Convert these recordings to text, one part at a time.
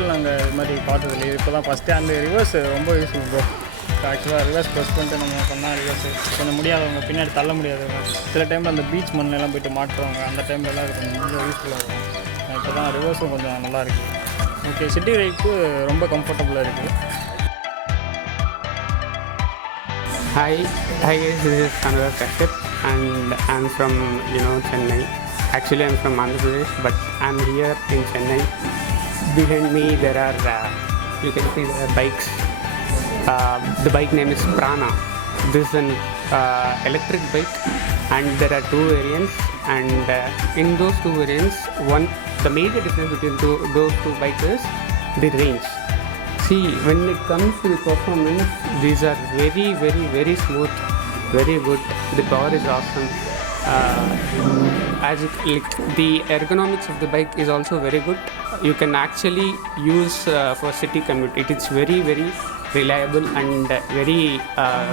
லைஃப்பில் நாங்கள் இது மாதிரி பார்த்ததில்லை. இப்போ தான் ஃபஸ்ட்டு அந்த ரிவர்ஸ் ரொம்ப யூஸ்ஃபுல் ப்ரோ. ஆக்சுவலாக ரிவர்ஸ் ப்ரெஸ் பண்ணிட்டு நம்ம பண்ணால் ரிவர்ஸ் கொஞ்சம் முடியாதவங்க, பின்னாடி தள்ள முடியாதவங்க, சில டைமில் அந்த பீச் மண்ணெல்லாம் போய்ட்டு மாட்டுறவங்க, அந்த டைம்லலாம் இது கொஞ்சம் யூஸ்ஃபுல்லாக இருக்கும். இப்போ தான் ரிவர்ஸும் கொஞ்சம் நல்லா இருக்குது. ஓகே, சிட்டி ரைடுக்கு ரொம்ப கம்ஃபர்டபுளாக இருக்குது. Hi guys, this is Srivaru and I'm from Chennai. Actually I'm from Andhra Pradesh, but I'm here in Chennai. Behind me there are you can see there are bikes. The bike name is Prana. This is an electric bike and there are two variants, and in those two variants, the major difference between those two bikes is the range. See, when it comes to the performance, these are very, very, very smooth, very good. The power is awesome. The ergonomics of the bike is also very good. You can actually use for city commute. It is very, very reliable and very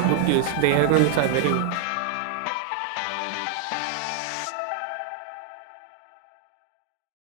good use. The ergonomics are very good.